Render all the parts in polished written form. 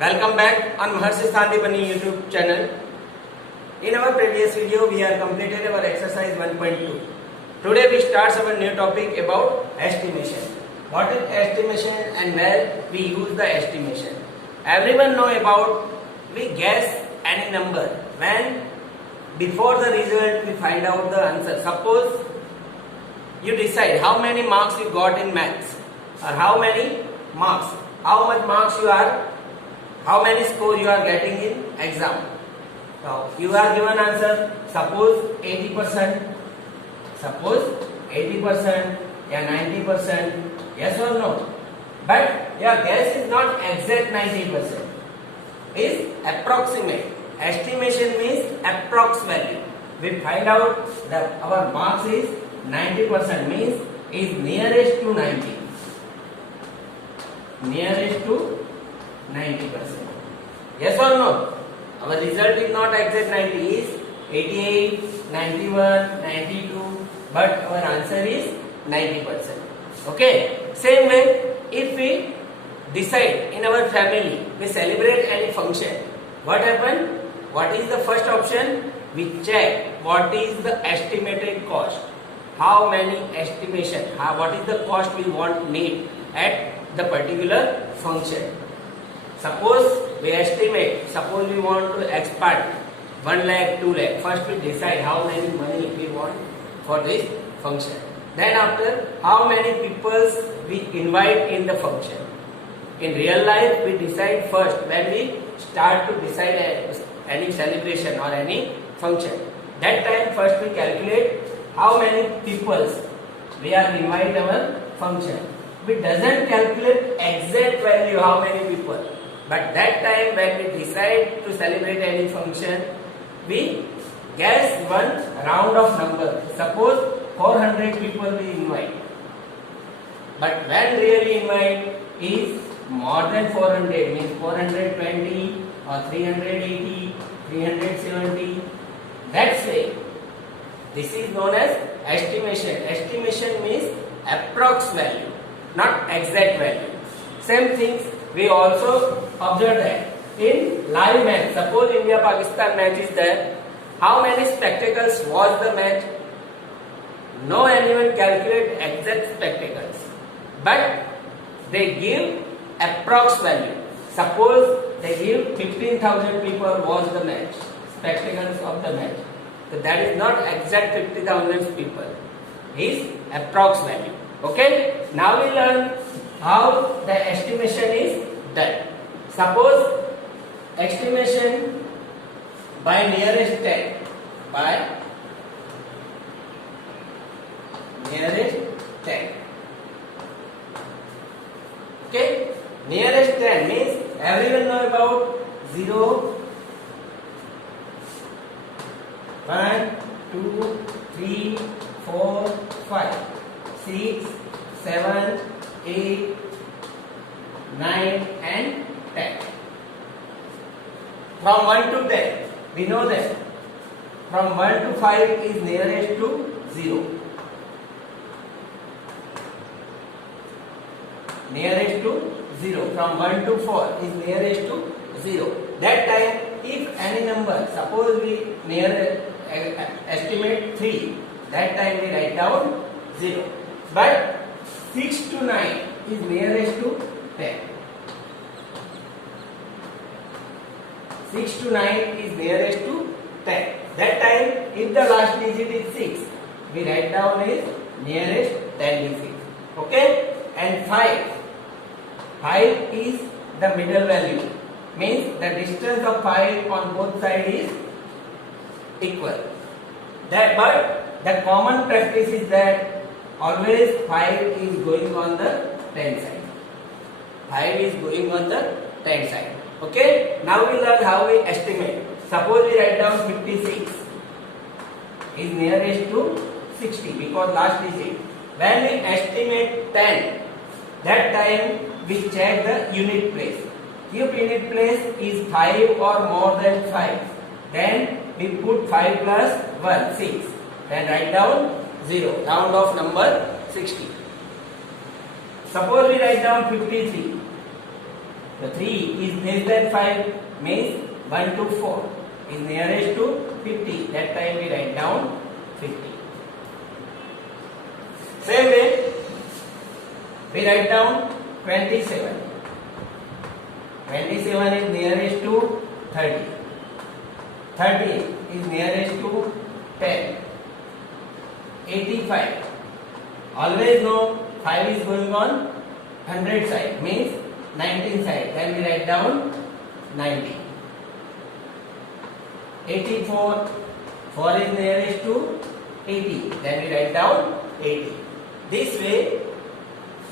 Welcome back on Maharshi Sandipani YouTube channel. In our previous video, we have completed our exercise 1.2. Today we start our new topic about estimation. What is estimation and where we use the estimation? Everyone know about we guess any number when before the result we find out the answer. Suppose you decide how many marks you got in maths or how many marks, how much marks you are, how many score you are getting in exam. Now you are given answer, suppose 80%, suppose 80%, yeah 90%, yes or no? But your guess is not exact 90%, is approximate. Estimation means approx value. We find out that our marks is 90%, means is nearest to 90. Nearest to 90%. Yes or no? Our result is not exact 90, is 88, 91, 92, but our answer is 90%. Okay? Same way, if we decide in our family, we celebrate any function, what happen? What is the first option? We check what is the estimated cost. How many estimation, what is the cost we need at the particular function. Suppose we estimate, suppose we want to expand 1 lakh, 2 lakh. First we decide how many money we want for this function. Then after, how many people we invite in the function. In real life, we decide first when we start to decide any celebration or any function. That time first we calculate how many people we are invite our function. We doesn't calculate exact value how many people, but that time when we decide to celebrate any function, we guess one round of number. Suppose 400 people we invite, but when really invite is more than 400, means 420 or 380, 370. That's why this is known as estimation. Estimation means approx value, not exact value. Same things we also observe that in live match. Suppose India-Pakistan match is there. How many spectacles watch the match? No anyone calculate exact spectacles, but they give approx value. Suppose they give 15,000 people watch the match, spectacles of the match. So that is not exact 50,000 people, is approx value. Okay? Now we learn how the estimation is done. Suppose estimation by nearest 10, by nearest 10. Okay? Nearest 10 means everyone know about 0, 1, 2, 3, 4, 5, 6, 7, 8, 9 and 10. From 1 to 10, we know that from 1 to 5 is nearest to 0. Nearest to 0. From 1 to 4 is nearest to 0. That time, if any number, suppose we estimate 3, that time we write down 0. But 6 to 9 is nearest to 10. 6 to 9 is nearest to 10. That time, if the last digit is 6, we write down is nearest 10 digit. Okay? And 5. 5 is the middle value. Means the distance of 5 on both sides is equal. But the common practice is that always 5 is going on the 10 side. 5 is going on the 10 side. Okay? Now we learn how we estimate. Suppose we write down 56 is nearest to 60 because last digit. When we estimate 10, that time we check the unit place. If unit place is 5 or more than 5, then we put 5 plus 1, 6. Then write down 0. Round off number 60. Suppose we write down 53. The 3 is less than 5 means 1 to 4 is nearest to 50. That time we write down 50. Same way, we write down 27. 27 is nearest to 30. 30 is nearest to 10. 85. Always know 5 is going on 100 side means 19 side. Then we write down 90. 84. 4 is nearest to 80. Then we write down 80. This way,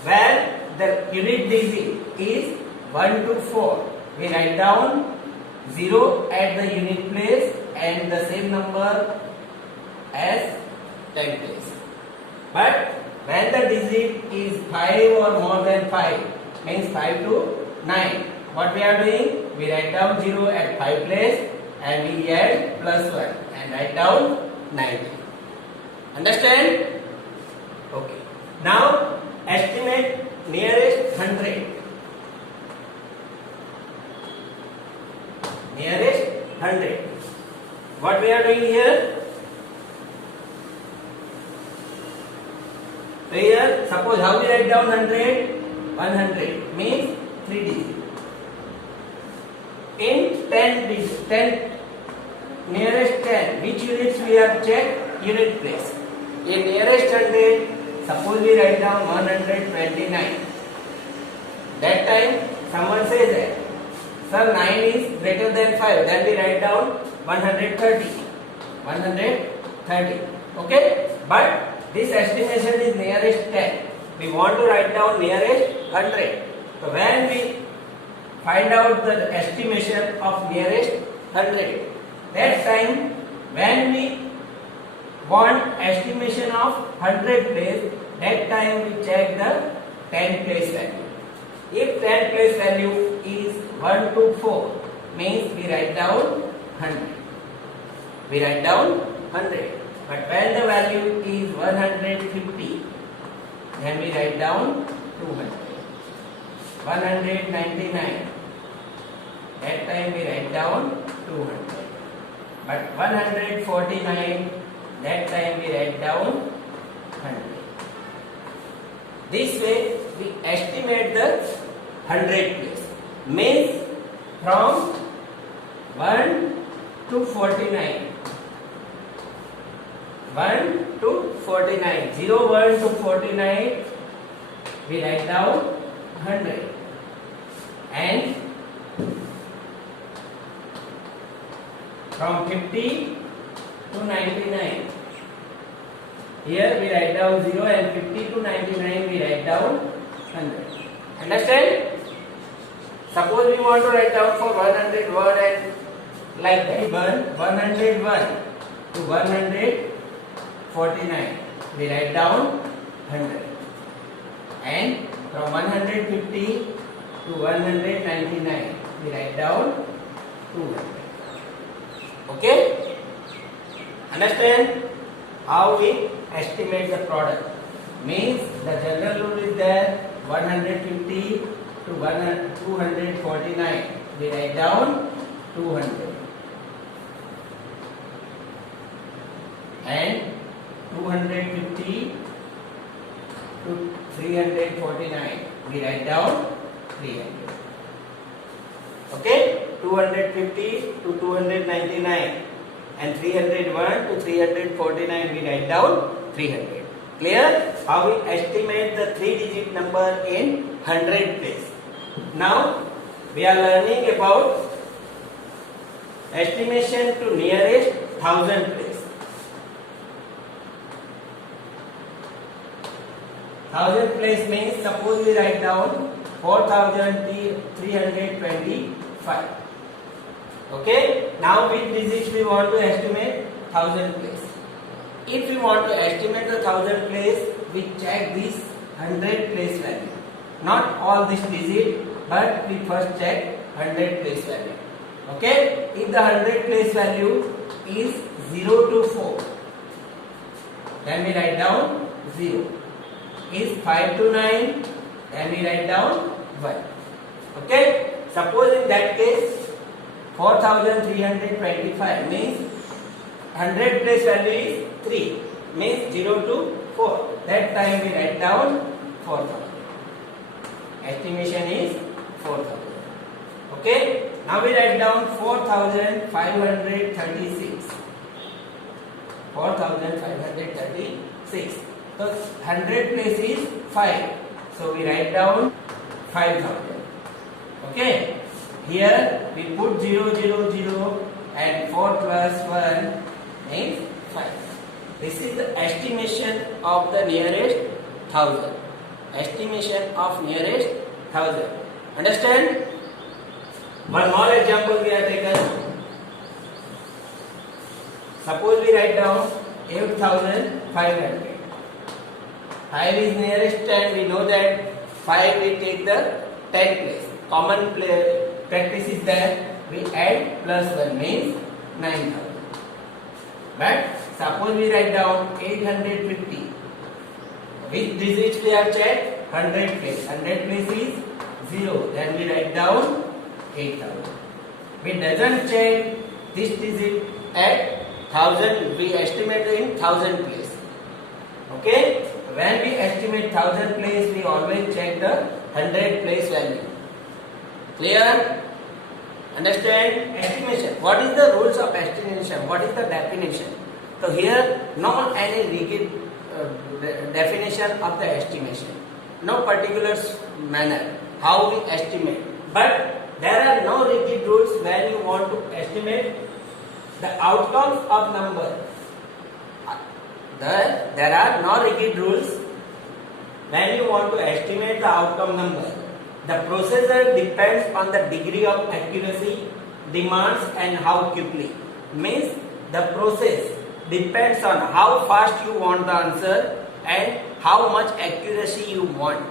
where the unit digit is 1 to 4, we write down 0 at the unit place and the same number as 10 place. But when the digit is 5 or more than 5, means 5 to 9, what we are doing? We write down 0 at 5 place and we add plus 1 and write down 90. Understand? Okay. Now estimate nearest 100. Nearest 100. What we are doing here? So here, suppose how we write down 100? 100 means 3 digits. In 10 digits, 10 nearest 10, which units we have checked? Unit place. In nearest 100, suppose we write down 129. That time someone says that, sir, 9 is greater than 5. Then we write down 130. 130. Okay? But this estimation is nearest 10. We want to write down nearest 100. So when we find out the estimation of nearest 100, that time when we want estimation of 100 place, that time we check the 10 place value. If 10 place value is 1 to 4, means we write down 100. We write down 100. But when the value is 150, then we write down 200. 199. That time we write down 200. But 149, that time we write down 100. This way we estimate the 100 place. Means from 1 to 49. 1 to 49. 0, 1 to 49 we write down 100. And from 50 to 99. Here we write down 0 and 50 to 99 we write down 100. Understand? Suppose we want to write down for 101 and like that. 101 to 149 we write down 100. And from 150 to 199 we write down 200. Okay? Understand how we estimate the product? Means the general rule is there, 150 to 249 we write down 200. And 250 to 349 we write down 300. Okay? 250 to 299 and 301 to 349 we write down 300. Clear? How we estimate the 3-digit number in 100 place. Now we are learning about estimation to nearest 1000 place. 1000 place means suppose we write down 4325. Okay, now which digits we want to estimate? 1000 place. If we want to estimate the 1000 place, we check this 100 place value. Not all this digit, but we first check 100 place value. Okay, if the 100 place value is 0 to 4, then we write down 0. Is 5 to 9, then we write down 1. Okay. suppose in that case 4325 means 100 place value is 3 means 0 to 4. That time we write down 4000. Estimation is 4000. Okay, now we write down 4536. 4536. So 100 place is 5. So we write down 5000. Okay, here we put 0 0 0 and 4 plus 1 means 5. This is the estimation of the nearest 1000. Estimation of nearest 1000. Understand? One more example we have taken. Suppose we write down 8500. 5 is nearest 10. We know that 5 we take the 10th place. Common practice is that we add plus 1 means 9000. But suppose we write down 850. Which digits we have checked? 100 place. 100 place is 0. Then we write down 8000. We doesn't check this digit at 1000. We estimate in 1000 place. Okay? When we estimate 1000 place, we always check the 100 place value. Clear? Understand? Estimation. What is the rules of estimation? What is the definition? So here, not any rigid definition of the estimation. No particular manner how we estimate. But there are no rigid rules when you want to estimate the outcomes of number. There are no rigid rules when you want to estimate the outcome number. The procedure depends on the degree of accuracy, demands and how quickly. Means the process depends on how fast you want the answer and how much accuracy you want.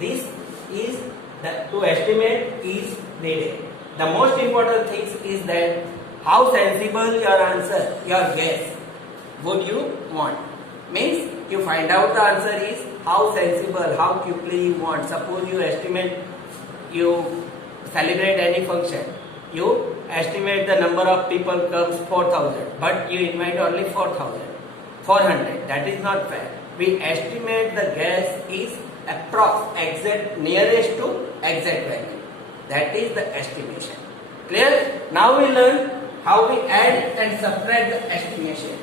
This is to estimate is needed. The most important thing is that how sensible your answer, your guess would you want. Means you find out the answer is how sensible, how quickly you want. Suppose you estimate, you celebrate any function, you estimate the number of people comes 4000, but you invite only 400. That is not fair. We estimate the guess is approx, exact, nearest to exact value. That is the estimation. Clear? Now we learn how we add and subtract the estimation.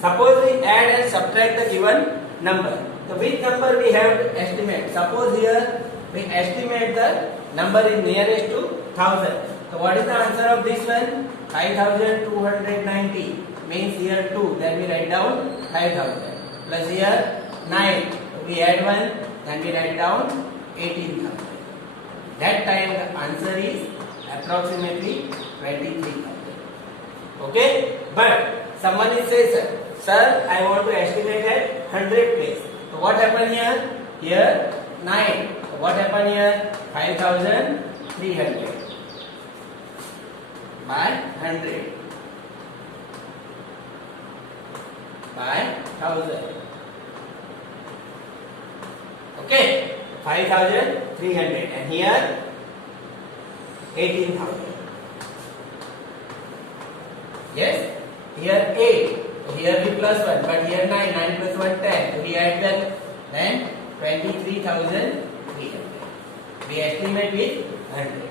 Suppose we add and subtract the given number. So which number we have to estimate? Suppose here we estimate the number is nearest to 1000. So what is the answer of this one? 5290 means here 2. Then we write down 5000. Plus here 9. So we add 1. Then we write down 18,000. That time the answer is approximately 23,000. Okay? But someone is saying, sir, I want to estimate at 100 place. So what happened here? Here 9. So what happened here? 5,300 by 100 by 1000. Okay, 5,300 and here 18,000. Yes, here 8. So here we plus 1, but here 9. 9 plus 1 10. So we add then 23,300. We estimate with 100.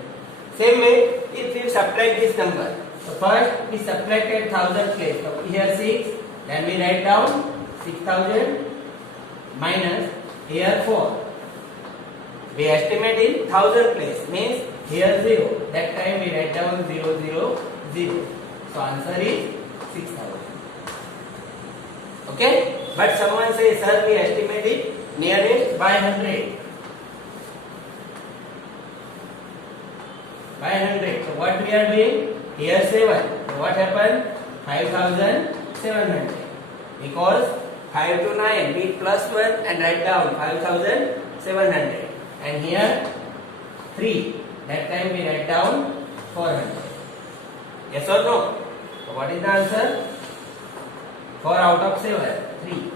Same way, if we subtract this number, so first we subtracted 1000 place. So here 6, then we write down 6,000 minus here 4. We estimate in 1000 place, means here 0. That time we write down 0 0 0. So answer is 6,000. Okay? But someone says, sir, we estimate it nearest by 100. By 100. So what we are doing? Here 7. So what happened? 5,700. Because 5 to 9, we plus 1 and write down 5,700. And here 3. That time we write down 400. Yes or no? So what is the answer? 4 out of 7. 3.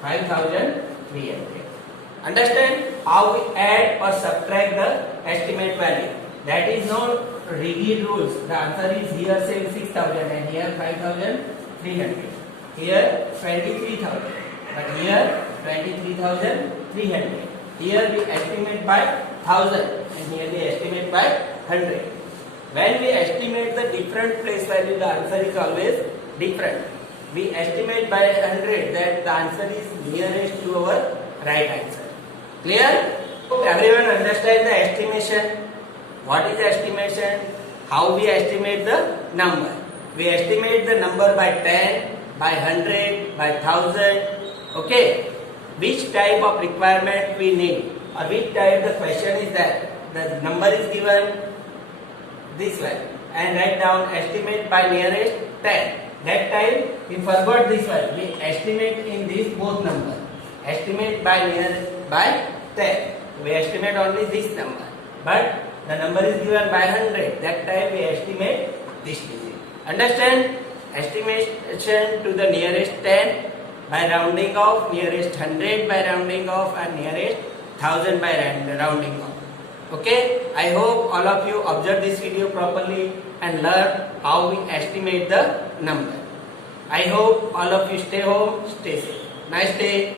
5,300. Understand how we add or subtract the estimate value. That is no rigid rules. The answer is here say 6,000 and here 5,300. Here 23,000. But here 23,300. Here we estimate by 1,000 and here we estimate by 100. When we estimate the different place value, the answer is always different. We estimate by 100, that the answer is nearest to our right answer. Clear? Everyone understand the estimation? What is estimation? How we estimate the number? We estimate the number by 10, by 100, by 1,000. Okay? Which type of requirement we need, or which type the question is that? The number is given this way and write down estimate by nearest 10. That time we forgot this one. We estimate in these both numbers. Estimate by nearest by 10. We estimate only this number. But the number is given by 100. That time we estimate this digit. Understand? Estimation to the nearest 10 by rounding off, nearest 100 by rounding off, and nearest 1,000 by rounding off. Okay? I hope all of you observe this video properly and learn how we estimate the number. I hope all of you stay home, stay safe. Nice day.